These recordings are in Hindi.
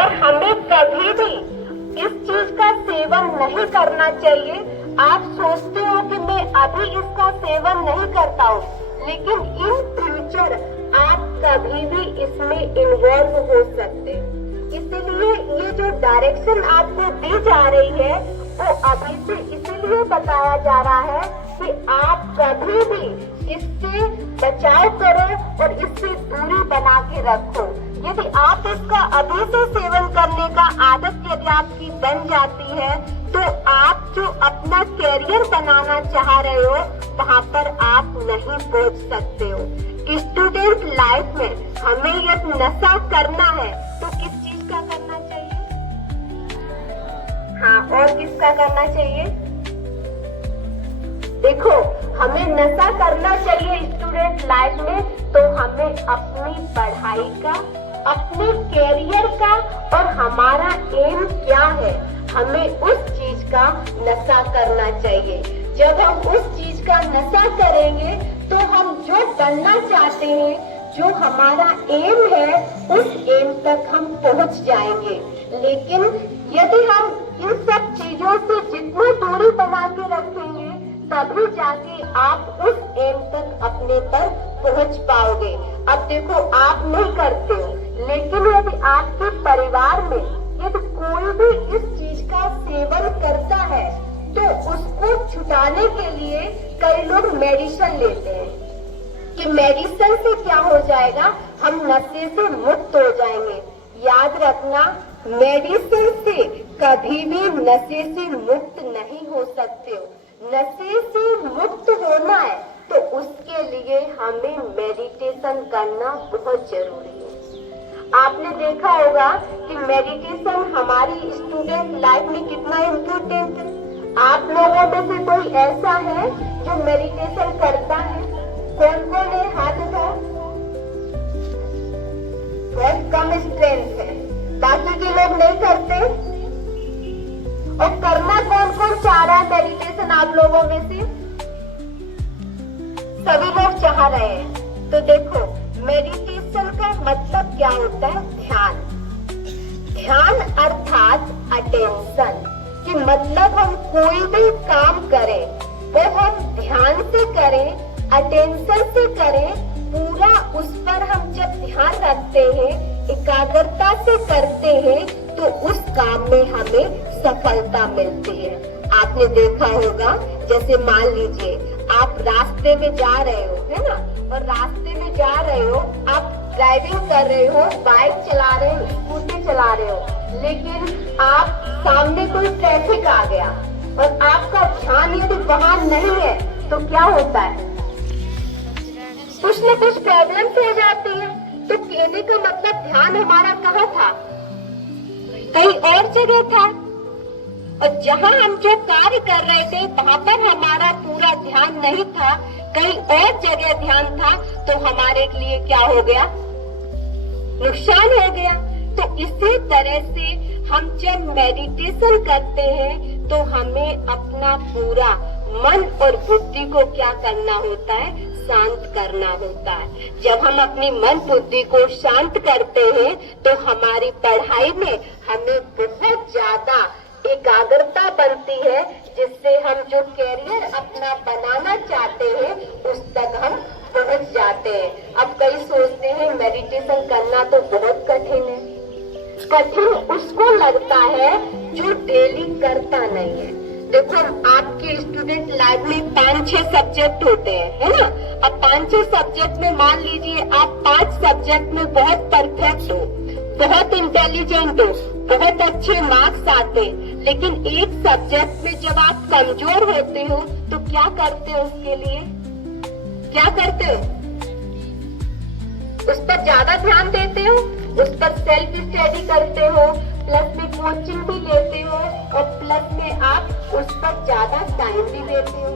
और हमें कभी भी इस चीज का सेवन नहीं करना चाहिए। आप सोचते हो कि मैं अभी इसका सेवन नहीं करता हूँ, लेकिन इन फ्यूचर आप कभी भी इसमें इन्वॉल्व हो सकते हैं। इसलिए ये जो डायरेक्शन आपको दी जा रही है वो अभी से इसीलिए बताया जा रहा है कि आप कभी भी इससे बचाव करो और इससे दूरी बना के रखो। यदि आप इसका अभी से सेवन करने का आदत यदि आपकी बन जाती है तो आप जो अपना कैरियर बनाना चाह रहे हो वहाँ पर आप नहीं पहुँच सकते हो। स्टूडेंट लाइफ में हमें यदि नशा करना है तो किस चीज का करना चाहिए? हाँ, और किसका करना चाहिए? देखो, हमें नशा करना चाहिए स्टूडेंट लाइफ में तो हमें अपनी पढ़ाई का, अपने कैरियर का और हमारा एम क्या है, हमें उस चीज का नशा करना चाहिए। जब हम उस चीज का नशा करेंगे तो हम जो बनना चाहते हैं, जो हमारा एम है, उस एम तक हम पहुंच जाएंगे। लेकिन यदि हम इन सब चीजों से जितना दूरी बना के रखेंगे तभी जाके आप उस एम तक अपने पर पहुंच पाओगे। अब देखो, आप नहीं करते हो, लेकिन यदि आपके परिवार में यदि कोई भी इस चीज का सेवन करता है तो उसको छुटाने के लिए कई लोग मेडिसिन लेते हैं कि मेडिसिन से क्या हो जाएगा, हम नशे से मुक्त हो जाएंगे। याद रखना, मेडिसिन से कभी भी नशे से मुक्त नहीं हो सकते हो। नशे से मुक्त होना है तो उसके लिए हमें मेडिटेशन करना बहुत जरूरी है। आपने देखा होगा कि मेडिटेशन हमारी स्टूडेंट लाइफ में कितना इम्पोर्टेंट है। आप लोगों में से कोई ऐसा है जो मेडिटेशन करता है? कौन कौन है? हाथ उठाओ। बहुत कम स्ट्रेंथ है, बाकी के लोग नहीं करते। और करना कौन कौन चाह रहा है मेडिटेशन आप लोगों में से? सभी लोग चाह रहे हैं। तो देखो, मेडिटेशन का मतलब क्या होता है? ध्यान। ध्यान अर्थात अटेंशन, कि मतलब हम कोई भी काम करें वो हम ध्यान से करें, अटेंशन से करें, पूरा उस पर हम जब ध्यान रखते हैं, एकाग्रता से करते हैं तो उस काम में हमें सफलता मिलती है। आपने देखा होगा, जैसे मान लीजिए आप रास्ते में जा रहे हो, है ना, और रास्ते में जा रहे हो, आप ड्राइविंग कर रहे हो, बाइक चला रहे हो, स्कूटी चला रहे हो, लेकिन आप सामने कोई ट्रैफिक आ गया और आपका ध्यान यदि वहां नहीं है तो क्या होता है? कुछ न कुछ प्रॉब्लम हो जाती है। तो कहने का मतलब ध्यान हमारा कहाँ था? कहीं और जगह था। और जहाँ हम जो कार्य कर रहे थे वहाँ पर हमारा पूरा ध्यान नहीं था, कहीं और जगह ध्यान था, तो हमारे लिए क्या हो गया? नुकसान हो गया। तो इसी तरह से हम जब मेडिटेशन करते हैं तो हमें अपना पूरा मन और बुद्धि को क्या करना होता है? शांत करना होता है। जब हम अपनी मन बुद्धि को शांत करते हैं तो हमारी पढ़ाई में हमें बहुत ज्यादा एकाग्रता बनती है, जिससे हम जो कैरियर अपना बनाना चाहते हैं उस तक हम पहुंच जाते हैं। अब कई सोचते हैं मेडिटेशन करना तो बहुत कठिन है। कठिन उसको लगता है जो डेली करता नहीं है। देखो, आपके स्टूडेंट लाइफ में 5-6 सब्जेक्ट होते हैं, है ना। अब 5-6 सब्जेक्ट में मान लीजिए आप 5 सब्जेक्ट में बहुत परफेक्ट हो, बहुत इंटेलिजेंट हो, बहुत अच्छे मार्क्स आते हैं, लेकिन एक सब्जेक्ट में जब आप कमजोर होते हो तो क्या करते हो? उसके लिए क्या करते हो? उस पर ज्यादा ध्यान देते हो, उस पर सेल्फ स्टडी करते हो, प्लस में कोचिंग भी लेते हो और प्लस में आप उस पर ज्यादा टाइम भी देते हो,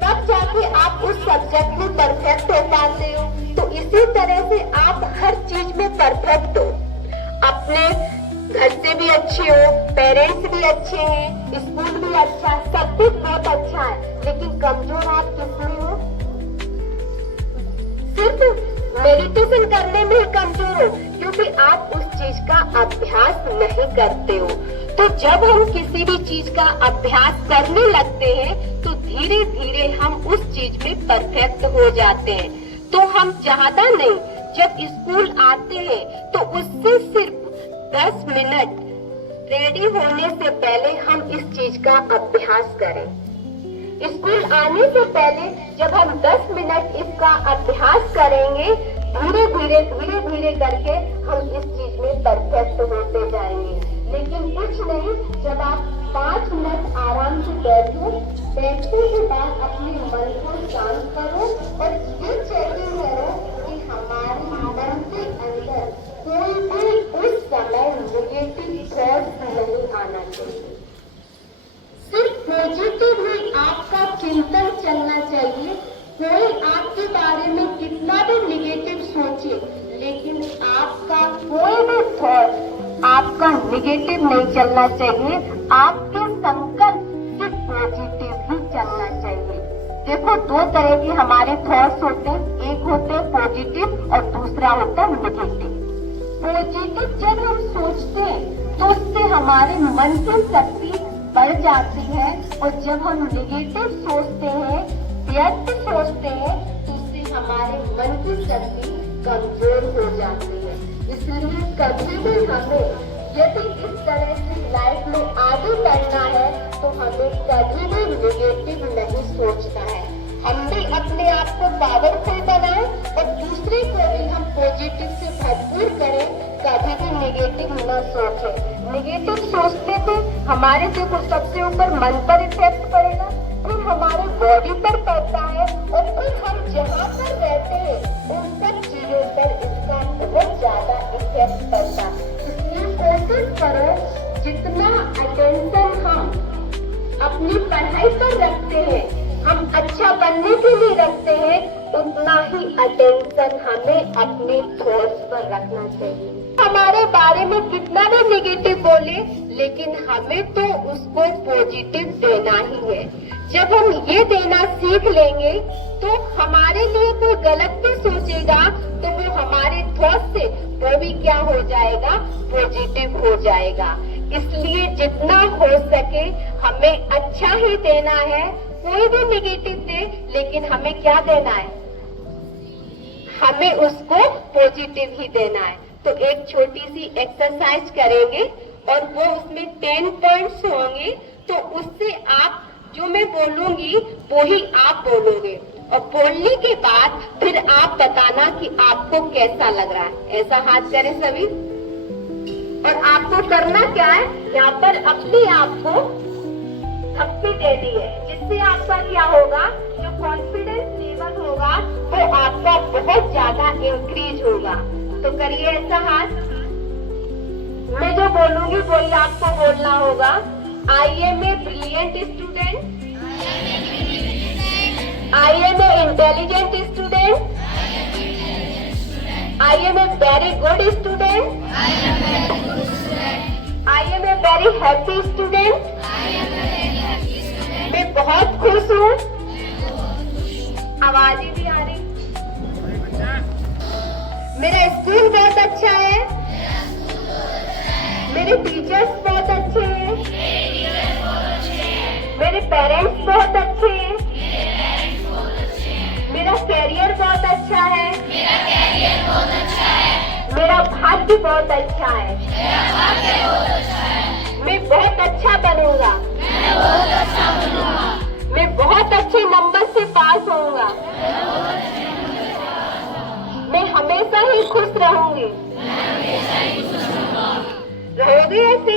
तब जाके आप उस सब्जेक्ट में परफेक्ट हो पाते हो। तो इसी तरह से आप हर चीज में परफेक्ट हो, अपने घर से भी अच्छे हो, पेरेंट्स भी अच्छे हैं, स्कूल भी अच्छा है, सब कुछ बहुत अच्छा है, लेकिन कमजोर आप किसमें हो? सिर्फ मेडिटेशन करने में कमजोर हो, क्योंकि आप उस चीज का अभ्यास नहीं करते हो। तो जब हम किसी भी चीज का अभ्यास करने लगते हैं तो धीरे धीरे हम उस चीज में परफेक्ट हो जाते हैं। तो हम ज्यादा नहीं, जब स्कूल आते हैं तो उससे सिर्फ 10 मिनट रेडी होने से पहले हम इस चीज का अभ्यास करें। स्कूल आने से पहले जब हम 10 मिनट इसका अभ्यास करेंगे, धीरे धीरे करके हम इस चीज में परफेक्ट होते जाएंगे। लेकिन कुछ नहीं, जब आप 5 मिनट आराम से बैठने के बाद अपने मन को शांत करो और ये चेकिंग करो कि हमारे मन के अंदर कोई भी उस समय नेगेटिव थॉट्स नहीं आना चाहिए। सिर्फ पॉजिटिव ही आपका चिंतन चलना चाहिए। कोई आपके बारे में कितना भी नेगेटिव सोचे, लेकिन आपका कोई भी थॉट आपका नेगेटिव नहीं चलना चाहिए। आपके संकल्प सिर्फ पॉजिटिव ही चलना चाहिए। देखो, 2 तरह के हमारे थॉट्स होते हैं, एक होते हैं पॉजिटिव और दूसरा होता है नेगेटिव। पॉजिटिव जब हम सोचते हैं तो उससे हमारे मन की शक्ति बढ़ जाती है, और जब हम नेगेटिव सोचते हैं, व्यर्थ सोचते हैं, तो उससे हमारे मन की शक्ति कमजोर हो जाती है। इसलिए कभी भी हमें यदि इस तरह से लाइफ में आगे बढ़ना है तो हमें कभी भी नेगेटिव नहीं सोचना है। हम भी अपने आप को पावरफुल बनाएं और दूसरे को भी हम पॉजिटिव से भरपूर करें, कभी भी नेगेटिव न सोचें। नेगेटिव सोचने से हमारे देखो सबसे ऊपर मन पर इफेक्ट पड़ेगा, फिर हमारे बॉडी पर पड़ता है, और फिर हम जहाँ पर रहते हैं उन सब चीजों पर इसका बहुत ज्यादा इफेक्ट पड़ता है। इसलिए कोशिश करो जितना अटेंशन हम अपनी पढ़ाई पर रखते हैं, हम अच्छा बनने के लिए रखते हैं, उतना ही अटेंशन हमें अपने थॉट्स पर रखना चाहिए। हमारे बारे में कितना भी नेगेटिव बोले, लेकिन हमें तो उसको पॉजिटिव देना ही है। जब हम ये देना सीख लेंगे तो हमारे लिए कोई गलत भी सोचेगा तो वो हमारे थॉट से वो भी क्या हो जाएगा, पॉजिटिव हो जाएगा। इसलिए जितना हो सके हमें अच्छा ही देना है। कोई भी नेगेटिव दे, लेकिन हमें क्या देना है, हमें उसको पॉजिटिव ही देना है। तो एक छोटी सी एक्सरसाइज करेंगे और वो उसमें 10 पॉइंट्स होंगे, तो उससे आप जो मैं बोलूंगी वो ही आप बोलोगे, और बोलने के बाद फिर आप बताना कि आपको कैसा लग रहा है। ऐसा हाथ करें सभी, और आपको करना क्या है, यहाँ पर अपने आप को थप्पी देनी है, जिससे आपका क्या होगा, जो कॉन्फिडेंस लेवल होगा वो आपका बहुत ज्यादा इंक्रीज होगा। तो करिए ऐसा हाथ, मैं जो बोलूंगी वही आपको बोलना होगा। I am a brilliant student, I am a intelligent student, I am a very good student, I am a very happy student, मैं बहुत खुश हूँ। आवाजें भी आ रही, मेरा स्कूल बहुत अच्छा है, मेरे टीचर्स बहुत अच्छे हैं, मेरे पेरेंट्स बहुत अच्छे हैं, मेरा कैरियर बहुत अच्छा है, मेरा भाग्य बहुत अच्छा है, मैं बहुत अच्छा बनूंगा, मैं बहुत अच्छे नंबर से पास होऊंगा, मैं हमेशा ही खुश रहूंगी। रहोगे ऐसे?